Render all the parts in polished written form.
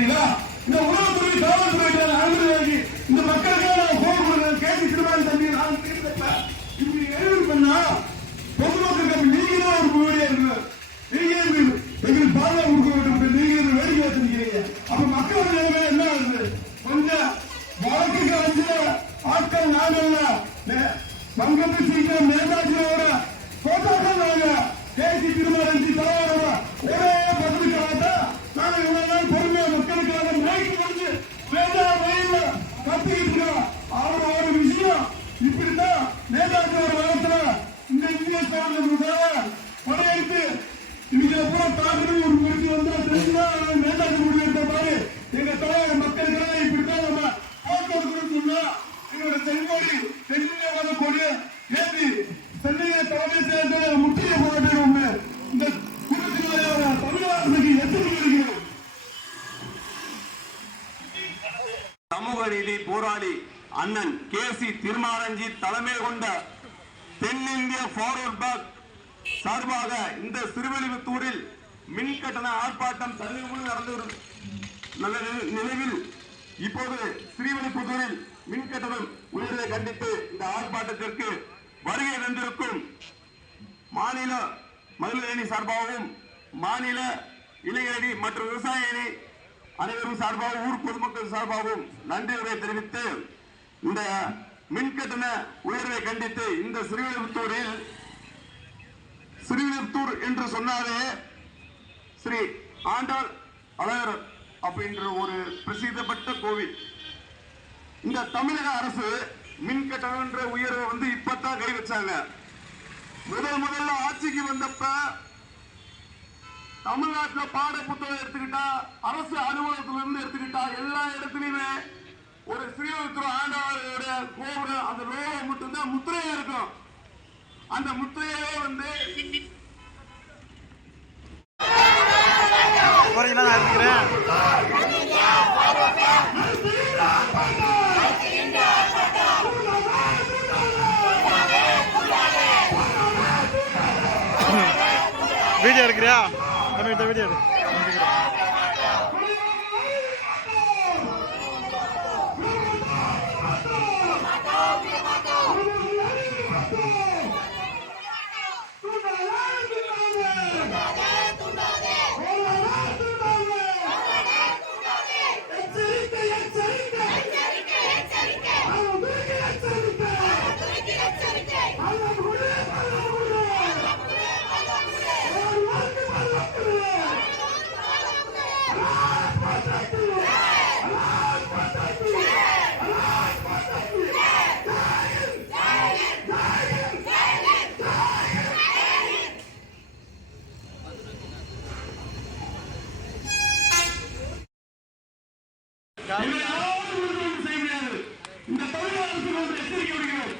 நினைக்கிறீங்களா? இந்த உணவுத்துறை காவல்துறை அனுமதி இந்த மக்களுக்காக நான் போன் கொடுங்க கேட்டு திரும்ப தம்பி நான் இப்படி எழுதி பண்ணா பொதுமக்களுக்கு நீங்க தான் ஒரு முன்னாடியா இருக்கணும். நீங்க எங்களுக்கு பாதுகாப்பு கொடுக்க வேண்டும். நீங்க வேடிக்கை வச்சிருக்கீங்க. அப்ப மக்களோட நிலைமை என்ன ஆகுது? கொஞ்சம் வழக்குக்கு வந்து ஆட்கள் நாங்கள் பங்கத்து சீக்கிரம் நேதாஜியோட போட்டாக்கள் நாங்க பேசி திருமணி தலைவரோட ஒரே பதிலுக்காக நாங்கள் இவ்வளவு நாள் பொறுமையா மக்களுக்காக நைட்டு முடிஞ்சு வேதா வயல்ல கத்திக்கிட்டு இருக்கோம். அவரோட விஷயம் இப்படித்தான் நேதாஜியோட வளத்துல இந்த இந்திய சோழர்களுக்காக படையெடுத்து இவங்க பூரா தாக்குறது ஒரு முடிச்சு வந்தா தெரிஞ்சுன்னா நேதாஜி முடிவெடுத்த மாதிரி எங்க தலைவர் மக்களுக்காக இப்படித்தான் நம்ம போக்குவரத்து சொன்னா எங்களோட செங்கோடி தென்னிந்தியாவாத கொடி ஏற்றி சென்னையை தலைமை சேர்ந்து முற்றிய போராட்டம் இந்த குற்றத்தினால தமிழ்நாட்டுக்கு எச்சரிக்கை. சமூக நீதி போராளி அண்ணன் KC திருமாரஞ்சி தலைமை கொண்ட தென்னிந்திய ஃபார்வர்ட் பிளாக் சார்பாக இந்த சிறுவில்லிபுத்தூரில் மின் கட்டண ஆர்ப்பாட்டம் தள்ளுபடி நடந்து நிலையில் இப்போது ஸ்ரீவில்லிபுத்தூரில் மின் கட்டணம் உயர்வை கண்டித்து இந்த ஆர்ப்பாட்டத்திற்கு வருகை தந்திருக்கும் மாநில மகளிர் அணி சார்பாகவும் மாநில இளைஞர் அணி மற்றும் விவசாய அணி அனைவரும் சார்பாக ஊர் பொதுமக்கள் சார்பாகவும் நன்றியுரை தெரிவித்து இந்த மின் கட்டண உயர்வை கண்டித்து இந்த ஸ்ரீவில்லிபுத்தூர் என்று சொன்னாலே ஸ்ரீ ஆண்டாள் அழகர் அப்படின்ற ஒரு பிரசித்தப்பட்ட கோவில். இந்த தமிழக அரசு மின் கட்டண உயர்வை வந்து இப்பதான் கை வச்சாங்க. முதல்ல ஆட்சிக்கு வந்தப்ப தமிழ்நாட்டில் பாட புத்தகம் எடுத்துக்கிட்டா அரசு அலுவலகத்துல இருந்து எடுத்துக்கிட்டா எல்லா இடத்துலயுமே ஒரு ஸ்ரீவில்லிபுத்தூர் ஆண்டவரோட கோபுரம் அந்த லோகம் மட்டும்தான் முத்திரையா இருக்கும். அந்த முத்திரையே வந்து வீடியோ இருக்கிறியா? வீடியோ இந்த தமிழக அரசு எச்சரிக்கை விடுகிறோம்.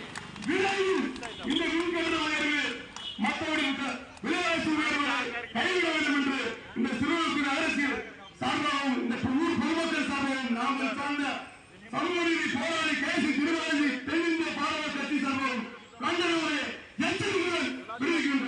விரைவில் இந்த மின்கட்டண உயர்வு மக்களுடைய விலைவாசி உயர்வை கைவிட வேண்டும் என்று இந்த சிறுவர்கள் அரசியல் சார்பாகவும் இந்த ஊர் பொதுமக்கள் சார்பாகவும் நாங்கள் சார்ந்த சமூக நீதி போராளி KC திருமாரஞ்சி தென்னிந்திய பாரத கட்சி சார்பாகவும் கண்டனங்களை எச்சரிக்கைகள் விடுவிக்கின்றோம்.